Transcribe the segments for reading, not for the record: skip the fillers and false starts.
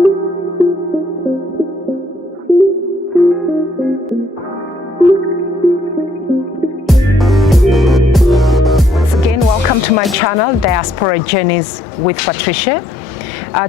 Once again, welcome to my channel, Diaspora Journeys with Patricia.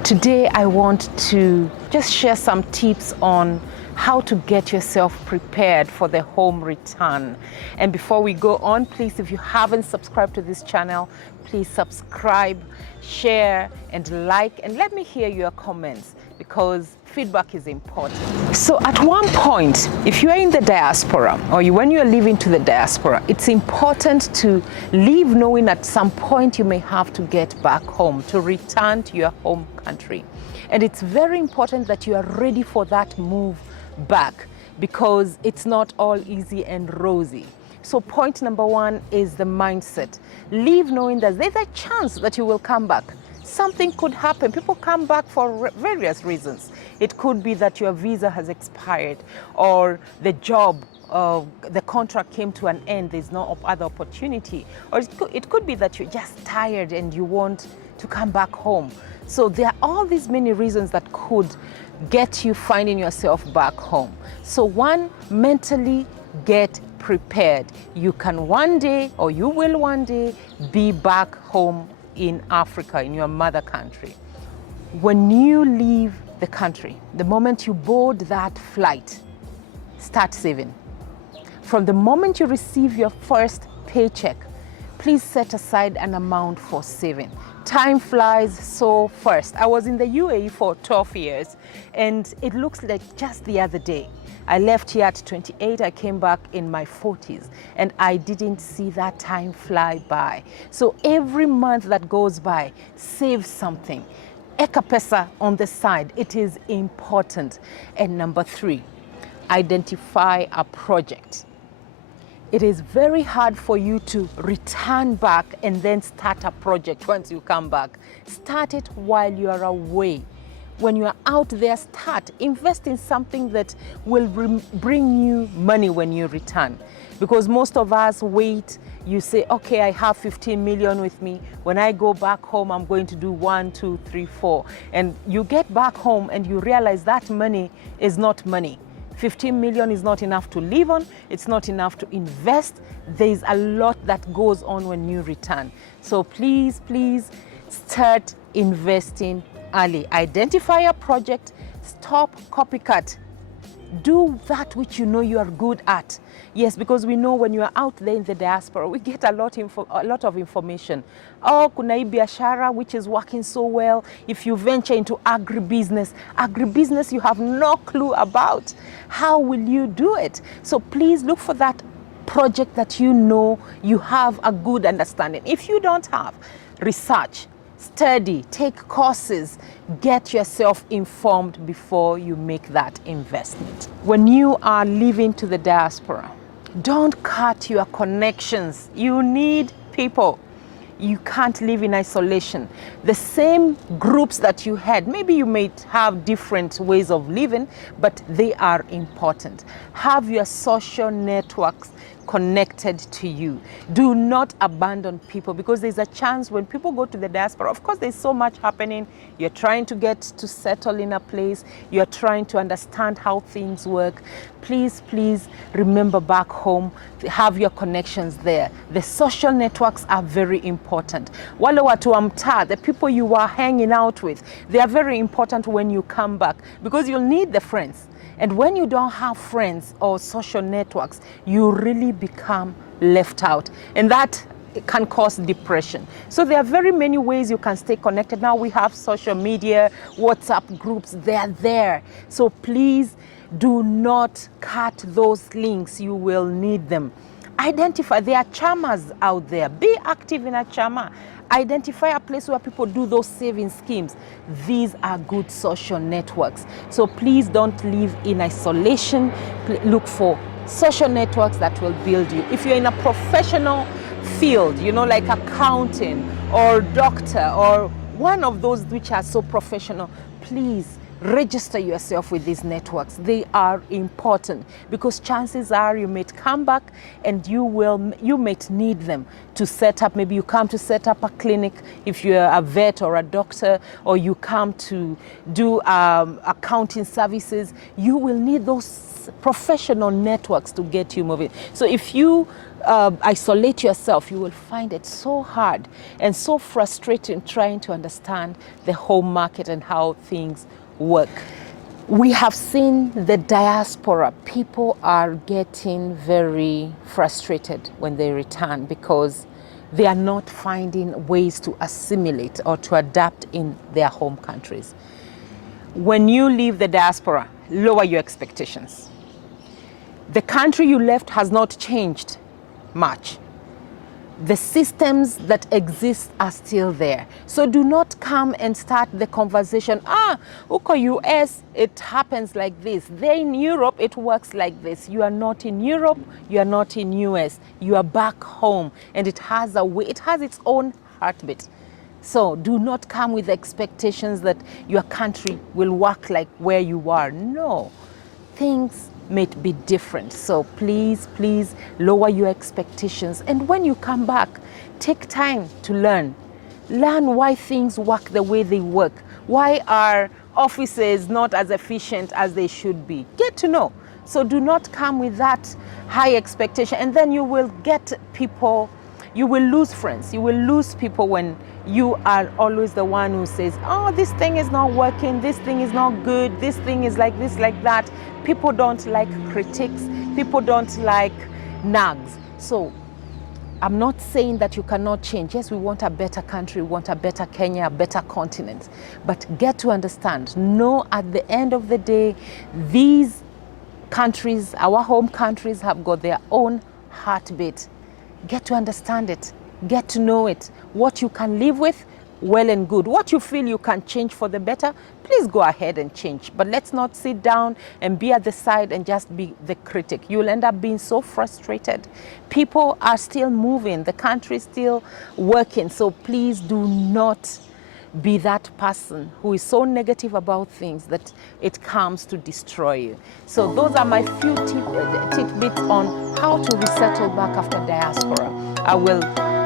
Today I want to just share some tips on how to get yourself prepared for the home return. And before we go on, please, if you haven't subscribed to this channel, please subscribe, share, and like, and let me hear your comments because feedback is important. So at one point, if you are in the diaspora or when you are leaving to the diaspora, it's important to leave knowing at some point you may have to get back home, to return to your home country. And it's very important that you are ready for that move back because it's not all easy and rosy. So point number one is the mindset. Leave knowing that there's a chance that you will come back. Something could happen. People come back for various reasons. It could be that your visa has expired or the job, the contract came to an end, there's no other opportunity. Or it could be that you're just tired and you want to come back home. So there are all these many reasons that could get you finding yourself back home. So one, mentally get prepared. You can one day, or you will one day, be back home in Africa, in your mother country. When you leave the country, the moment you board that flight, start saving. From the moment you receive your first paycheck, please set aside an amount for saving. Time flies so fast. I was in the UAE for 12 years and it looks like just the other day. I left here at 28, I came back in my 40s and I didn't see that time fly by. So every month that goes by, save something. Eka pesa on the side, it is important. And number three, identify a project. It is very hard for you to return back and then start a project once you come back. Start it while you are away. When you are out there, invest in something that will bring you money when you return. Because most of us wait, you say, okay, I have 15 million with me. When I go back home, I'm going to do 1, 2, 3, 4. And you get back home and you realize that money is not money. 15 million is not enough to live on. It's not enough to invest. There's a lot that goes on when you return. So please, please start investing early. Identify a project. Stop copycat. Do that which you know you are good at. Yes, because we know when you are out there in the diaspora, we get a lot of information. Oh, kuna hii biashara which is working so well. If you venture into agribusiness you have no clue about. How will you do it? So please look for that project that you know you have a good understanding. If you don't have, research. Study, take courses, get yourself informed before you make that investment. When you are leaving to the diaspora, don't cut your connections. You need people. You can't live in isolation. The same groups that you had, maybe you may have different ways of living, but they are important. Have your social networks connected to you. Do not abandon people because there's a chance when people go to the diaspora, of course there's so much happening. You're trying to get to settle in a place. You're trying to understand how things work. Please, please remember back home, have your connections there. The social networks are very important. Wale watu wa mtaa, the people you are hanging out with, they are very important when you come back because you'll need the friends. And when you don't have friends or social networks, you really become left out. And that can cause depression. So there are very many ways you can stay connected. Now we have social media, WhatsApp groups, they're there. So please do not cut those links. You will need them. Identify, there are chamas out there. Be active in a chama. Identify a place where people do those saving schemes. These are good social networks. So please don't live in isolation. Look for social networks that will build you. If you're in a professional field, you know, like accounting or doctor or one of those which are so professional, please register yourself with these networks. They are important because chances are you may come back and you may need them to set up. Maybe you come to set up a clinic if you're a vet or a doctor, or you come to do accounting services. You will need those professional networks to get you moving. So if you isolate yourself, you will find it so hard and so frustrating trying to understand the home market and how things work. We have seen the diaspora. People are getting very frustrated when they return because they are not finding ways to assimilate or to adapt in their home countries. When you leave the diaspora, lower your expectations. The country you left has not changed much. The systems that exist are still there. So do not come and start the conversation, uko US, it happens like this. There in Europe, it works like this. You are not in Europe, you are not in US. You are back home, and it has a way, it has its own heartbeat. So do not come with expectations that your country will work like where you are. No, things may be different. So please, please lower your expectations. And when you come back, take time to learn. Learn why things work the way they work. Why are offices not as efficient as they should be? Get to know. So do not come with that high expectation. And then you will get people, you will lose friends. You will lose people when you are always the one who says, oh, this thing is not working, this thing is not good, this thing is like this, like that. People don't like critics. People don't like nags. So I'm not saying that you cannot change. Yes, we want a better country, we want a better Kenya, a better continent. But get to understand, know at the end of the day, these countries, our home countries, have got their own heartbeat. Get to understand it. Get to know it. What you can live with, well and good. What you feel you can change for the better, please go ahead and change. But let's not sit down and be at the side and just be the critic. You'll end up being so frustrated. People are still moving. The country is still working. So please do not be that person who is so negative about things that it comes to destroy you. So those are my few tidbits on how to resettle back after diaspora. I will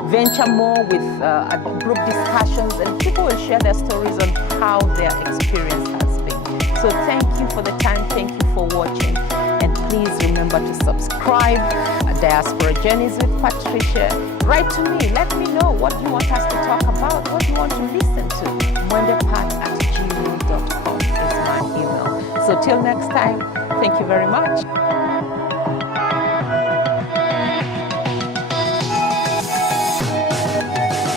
venture more with group discussions, and people will share their stories on how their experience has been. So thank you for the time, thank you for watching, and please remember to subscribe. Diaspora Journeys with Patricia. Write to me, let me know what you want us to talk about, what you want to listen to. Mwendepat@gmail.com is my email. So till next time, thank you very much.